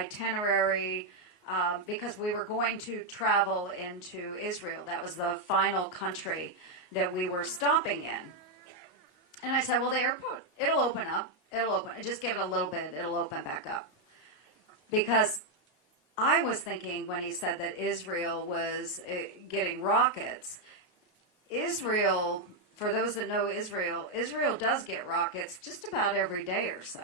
itinerary because we were going to travel into Israel. That was the final country that we were stopping in. And I said, well, the airport, it'll open up. It'll open. Just give it a little bit. It'll open back up. Because I was thinking when he said that Israel was getting rockets, Israel, for those that know Israel, Israel does get rockets just about every day or so.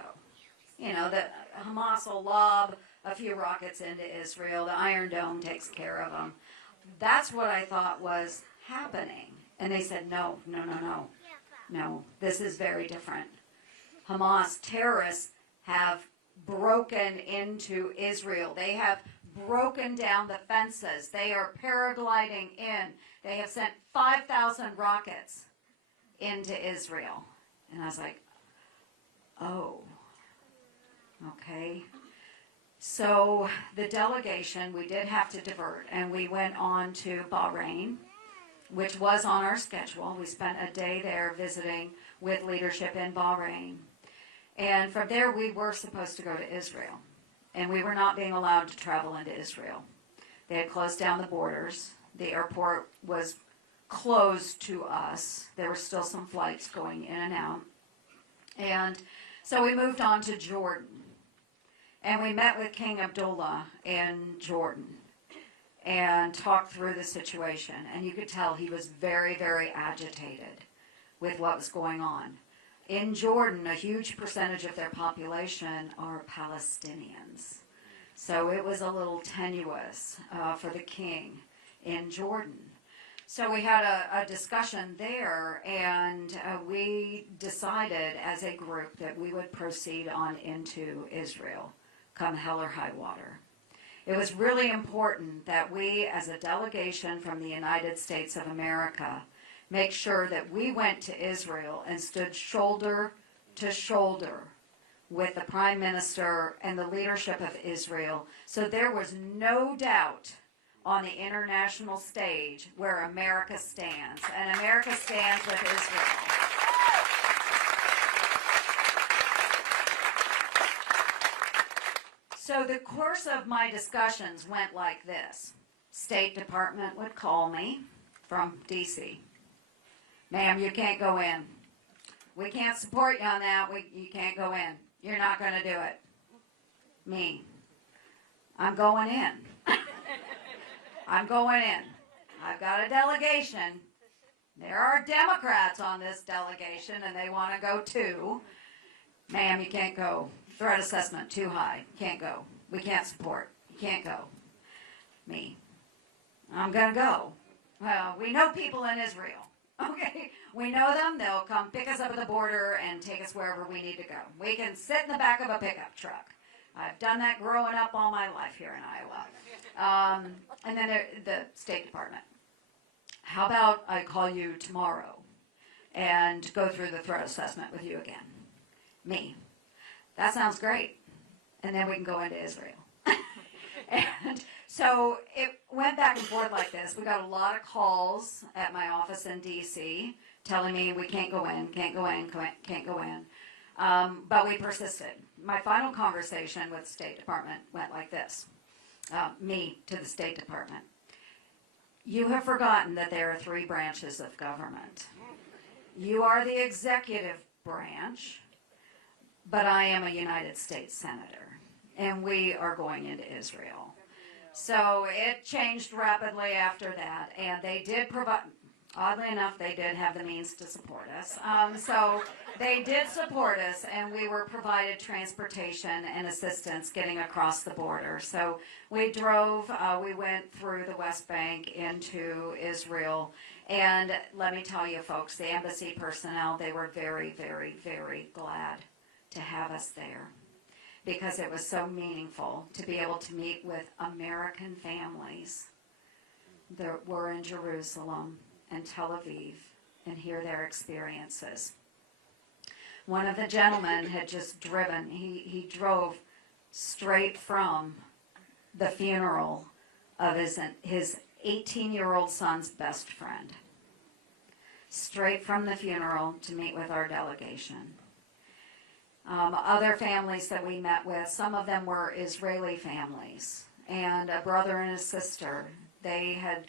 You know, that Hamas will lob a few rockets into Israel. The Iron Dome takes care of them. That's what I thought was happening. And they said, no, no, no, no. No, this is very different. Hamas terrorists have broken into Israel. They have broken down the fences. They are paragliding in. They have sent 5,000 rockets into Israel. And I was like, oh, okay. So the delegation, we did have to divert, and we went on to Bahrain, which was on our schedule. We spent a day there visiting with leadership in Bahrain. And from there, we were supposed to go to Israel. And we were not being allowed to travel into Israel. They had closed down the borders. The airport was closed to us. There were still some flights going in and out. And so we moved on to Jordan. And we met with King Abdullah in Jordan and talked through the situation. And you could tell he was very, very agitated with what was going on. In Jordan, a huge percentage of their population are Palestinians. So it was a little tenuous for the king in Jordan. So we had a discussion there, and we decided as a group that we would proceed on into Israel, come hell or high water. It was really important that we, as a delegation from the United States of America, make sure that we went to Israel and stood shoulder to shoulder with the Prime Minister and the leadership of Israel. So there was no doubt on the international stage where America stands. And America stands with Israel. So the course of my discussions went like this. State Department would call me from D.C. Ma'am, you can't go in. We can't support you on that. You can't go in. You're not going to do it. Me. I'm going in. I'm going in. I've got a delegation. There are Democrats on this delegation, and they want to go too. Ma'am, you can't go. Threat assessment too high. Can't go. We can't support. You can't go. Me. I'm going to go. Well, we know people in Israel. Okay, we know them. They'll come pick us up at the border and take us wherever we need to go. We can sit in the back of a pickup truck. I've done that growing up all my life here in Iowa. And then the State Department. How about I call you tomorrow and go through the threat assessment with you again? Me. That sounds great. And then we can go into Israel. And so it went back and forth like this. We got a lot of calls at my office in D.C. telling me we can't go in, can't go in, can't go in. But we persisted. My final conversation with the State Department went like this. Me to the State Department. You have forgotten that there are 3 branches of government. You are the executive branch, but I am a United States Senator. And we are going into Israel. So it changed rapidly after that, and they did provide, oddly enough, they did have the means to support us. So they did support us, and we were provided transportation and assistance getting across the border. So we drove, we went through the West Bank into Israel, and let me tell you folks, the embassy personnel, they were very, very, very glad to have us there, because it was so meaningful to be able to meet with American families that were in Jerusalem and Tel Aviv and hear their experiences. One of the gentlemen had just driven, he drove straight from the funeral of his 18-year-old son's best friend, straight from the funeral to meet with our delegation. Other families that we met with, some of them were Israeli families, and a brother and a sister. They had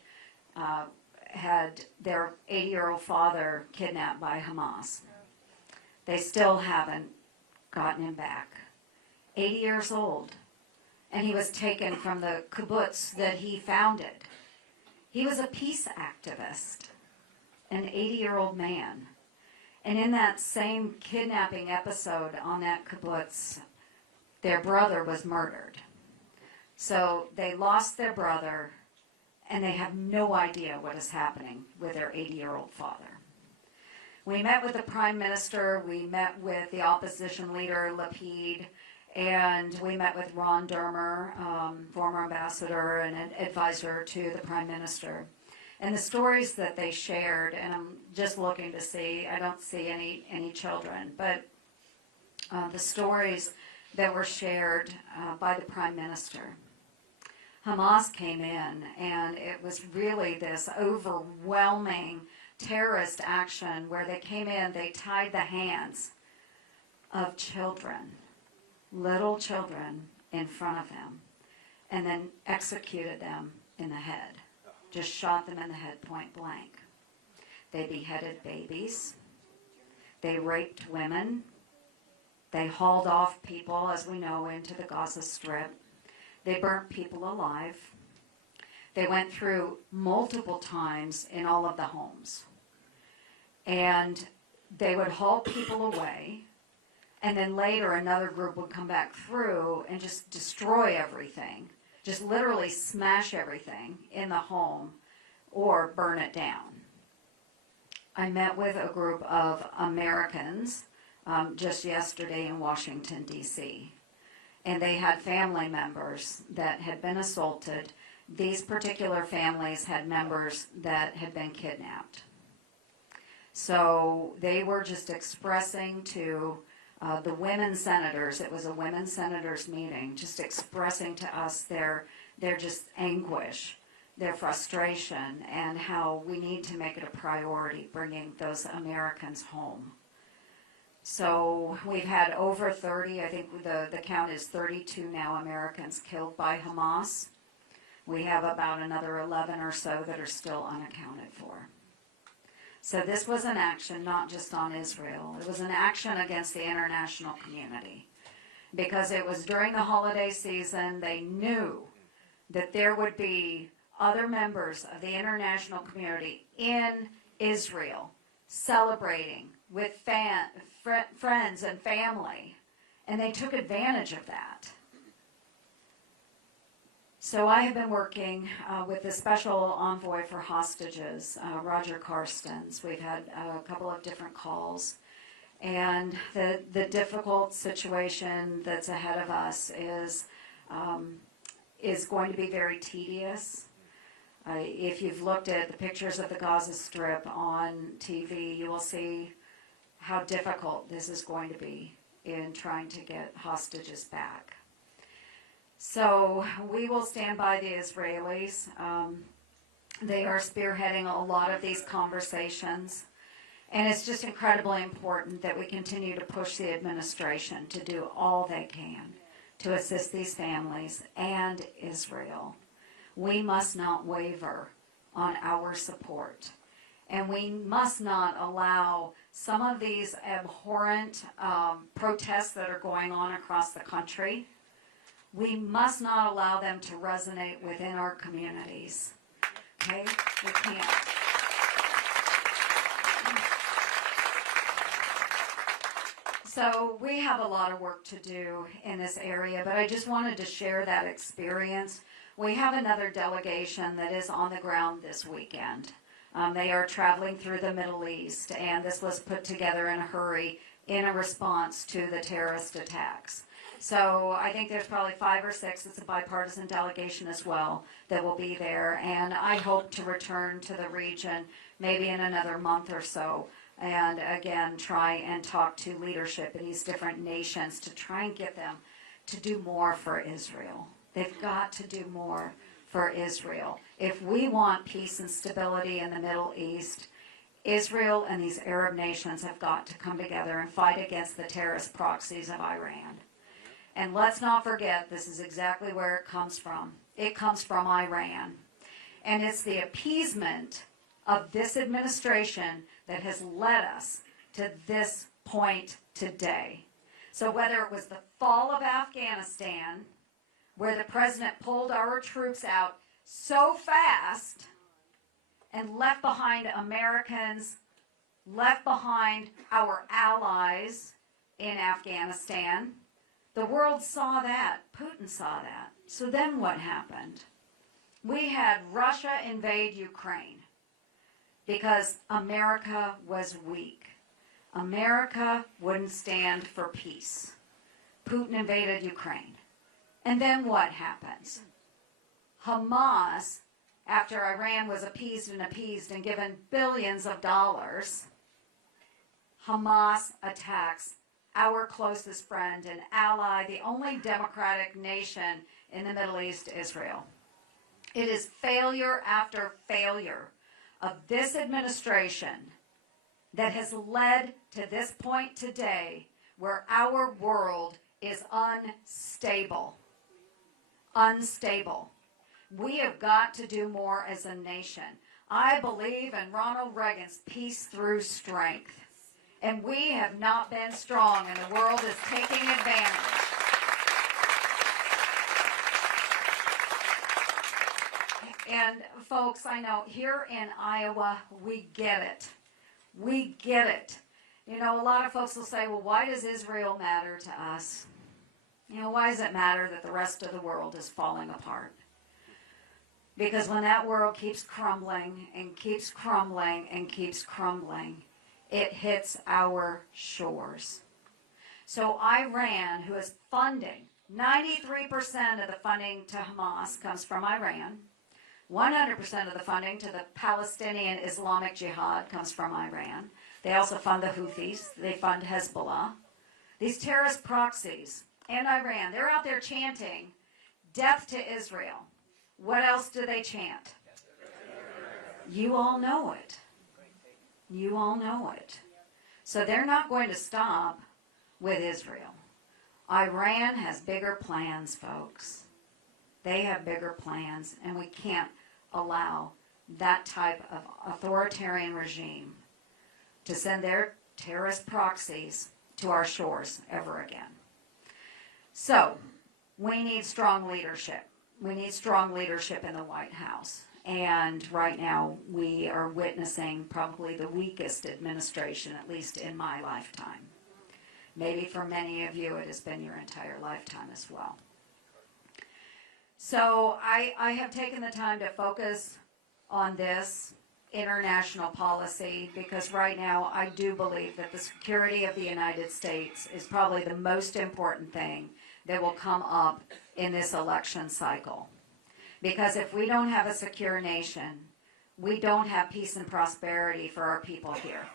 their 80-year-old father kidnapped by Hamas. They still haven't gotten him back. 80 years old, and he was taken from the kibbutz that he founded. He was a peace activist, an 80-year-old man. And in that same kidnapping episode on that kibbutz, their brother was murdered. So they lost their brother, and they have no idea what is happening with their 80-year-old father. We met with the Prime Minister, we met with the opposition leader, Lapid, and we met with Ron Dermer, former ambassador and an advisor to the Prime Minister. And the stories that they shared, and I'm just looking to see, I don't see any children, but the stories that were shared by the Prime Minister. Hamas came in, and it was really this overwhelming terrorist action where they came in, they tied the hands of children, little children, in front of them, and then executed them in the head. Just shot them in the head point blank. They beheaded babies. They raped women. They hauled off people, as we know, into the Gaza Strip. They burnt people alive. They went through multiple times in all of the homes. And they would haul people away, and then later another group would come back through and just destroy everything. Just literally smash everything in the home or burn it down. I met with a group of Americans just yesterday in Washington, D.C., and they had family members that had been assaulted. These particular families had members that had been kidnapped. So they were just expressing to the women senators, it was a women senators meeting, just expressing to us their just anguish, their frustration, and how we need to make it a priority bringing those Americans home. So we've had over 30, I think the count is 32 now, Americans killed by Hamas. We have about another 11 or so that are still unaccounted for. So this was an action not just on Israel. It was an action against the international community. Because it was during the holiday season, they knew that there would be other members of the international community in Israel celebrating with friends and family. And they took advantage of that. So I have been working with the special envoy for hostages, Roger Carstens. We've had a couple of different calls. And the difficult situation that's ahead of us is going to be very tedious. If you've looked at the pictures of the Gaza Strip on TV, you will see how difficult this is going to be in trying to get hostages back. So we will stand by the Israelis. They are spearheading a lot of these conversations. And it's just incredibly important that we continue to push the administration to do all they can to assist these families and Israel. We must not waver on our support. And we must not allow some of these abhorrent protests that are going on across the country. We must not allow them to resonate within our communities. Okay? We can't. So we have a lot of work to do in this area, but I just wanted to share that experience. We have another delegation that is on the ground this weekend. They are traveling through the Middle East, and this was put together in a hurry in a response to the terrorist attacks. So I think there's probably 5 or 6, it's a bipartisan delegation as well, that will be there. And I hope to return to the region maybe in another month or so. And again, try and talk to leadership in these different nations to try and get them to do more for Israel. They've got to do more for Israel. If we want peace and stability in the Middle East, Israel and these Arab nations have got to come together and fight against the terrorist proxies of Iran. And let's not forget, this is exactly where it comes from. It comes from Iran. And it's the appeasement of this administration that has led us to this point today. So whether it was the fall of Afghanistan, where the president pulled our troops out so fast and left behind Americans, left behind our allies in Afghanistan, the world saw that. Putin saw that. So then what happened? We had Russia invade Ukraine because America was weak. America wouldn't stand for peace. Putin invaded Ukraine. And then what happens? Hamas, after Iran was appeased and given billions of dollars, Hamas attacks our closest friend and ally, the only democratic nation in the Middle East, Israel. It is failure after failure of this administration that has led to this point today where our world is unstable. Unstable. We have got to do more as a nation. I believe in Ronald Reagan's peace through strength. And we have not been strong, and the world is taking advantage. And folks, I know here in Iowa, we get it. We get it. You know, a lot of folks will say, well, why does Israel matter to us? You know, why does it matter that the rest of the world is falling apart? Because when that world keeps crumbling and keeps crumbling and keeps crumbling, it hits our shores. So Iran, who is funding, 93% of the funding to Hamas comes from Iran. 100% of the funding to the Palestinian Islamic Jihad comes from Iran. They also fund the Houthis. They fund Hezbollah. These terrorist proxies and Iran, they're out there chanting, death to Israel. What else do they chant? You all know it. You all know it. So they're not going to stop with Israel. Iran has bigger plans, folks. They have bigger plans, and we can't allow that type of authoritarian regime to send their terrorist proxies to our shores ever again. So we need strong leadership. We need strong leadership in the White House. And right now we are witnessing probably the weakest administration, at least in my lifetime. Maybe for many of you it has been your entire lifetime as well. So I have taken the time to focus on this international policy because right now I do believe that the security of the United States is probably the most important thing that will come up in this election cycle. Because if we don't have a secure nation, we don't have peace and prosperity for our people here.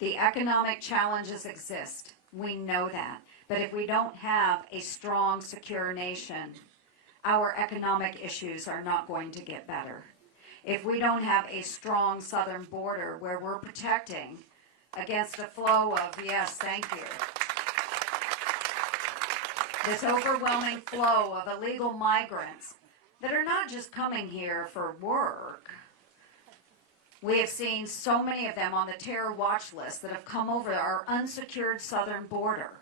The economic challenges exist. We know that. But if we don't have a strong, secure nation, our economic issues are not going to get better. If we don't have a strong southern border where we're protecting against the flow of, yes, thank you, this overwhelming flow of illegal migrants that are not just coming here for work. We have seen so many of them on the terror watch list that have come over our unsecured southern border.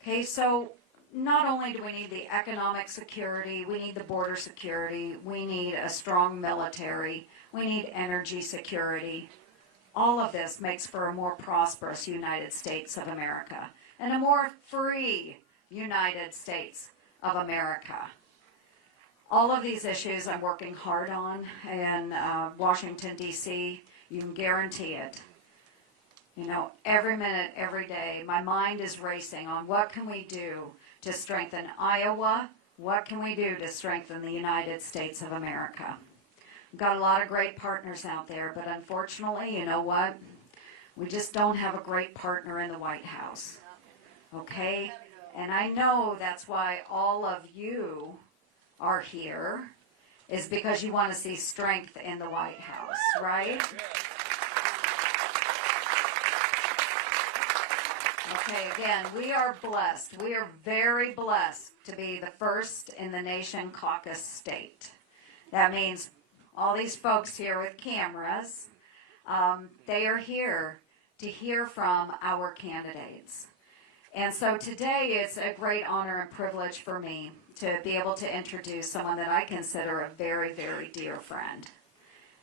Okay, so not only do we need the economic security, we need the border security, we need a strong military, we need energy security. All of this makes for a more prosperous United States of America and a more free United States of America. All of these issues I'm working hard on in Washington, D.C. You can guarantee it. You know, every minute, every day, my mind is racing on what can we do to strengthen Iowa? What can we do to strengthen the United States of America? We've got a lot of great partners out there, but unfortunately, you know what? We just don't have a great partner in the White House. Okay? And I know that's why all of you are here, is because you want to see strength in the White House, right? Okay, again, we are blessed. We are very blessed to be the first in the nation caucus state. That means all these folks here with cameras, they are here to hear from our candidates. And so today it's a great honor and privilege for me to be able to introduce someone that I consider a very, very dear friend.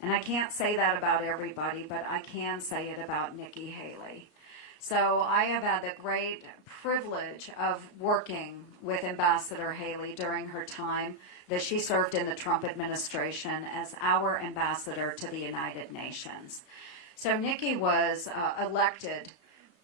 And I can't say that about everybody, but I can say it about Nikki Haley. So I have had the great privilege of working with Ambassador Haley during her time that she served in the Trump administration as our ambassador to the United Nations. So Nikki was elected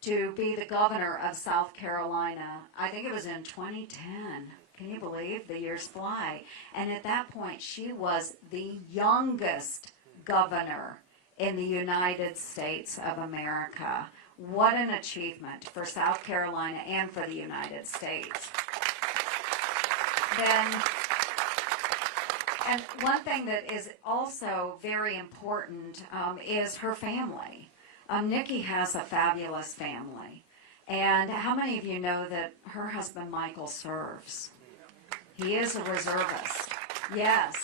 to be the governor of South Carolina. I think it was in 2010. Can you believe? The years fly. And at that point, she was the youngest governor in the United States of America. What an achievement for South Carolina and for the United States. And one thing that is also very important is her family. Nikki has a fabulous family. And how many of you know that her husband Michael serves? He is a reservist. Yes.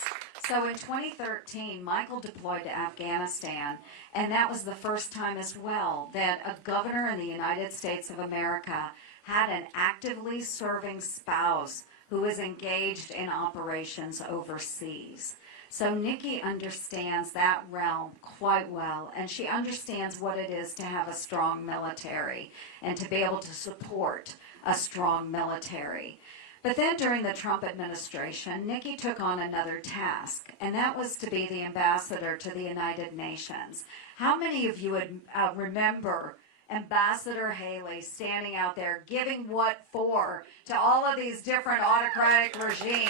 So in 2013, Michael deployed to Afghanistan, and that was the first time as well that a governor in the United States of America had an actively serving spouse who was engaged in operations overseas. So Nikki understands that realm quite well, and she understands what it is to have a strong military and to be able to support a strong military. But then during the Trump administration, Nikki took on another task, and that was to be the ambassador to the United Nations. How many of you would remember Ambassador Haley standing out there giving what for to all of these different autocratic regimes?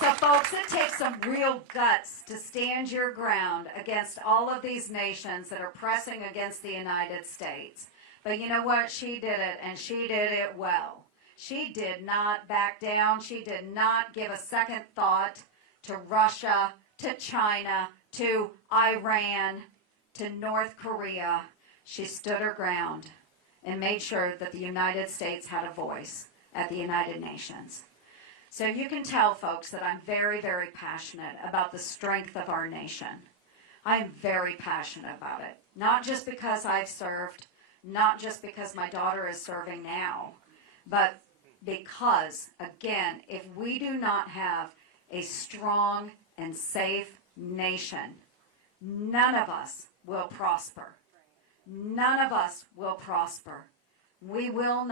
So folks, it takes some real guts to stand your ground against all of these nations that are pressing against the United States. But you know what? She did it, and she did it well. She did not back down. She did not give a second thought to Russia, to China, to Iran, to North Korea. She stood her ground and made sure that the United States had a voice at the United Nations. So you can tell, folks, that I'm very, very passionate about the strength of our nation. I am very passionate about it, not just because I've served, not just because my daughter is serving now, but because, again, if we do not have a strong and safe nation, none of us will prosper. None of us will prosper. We will not.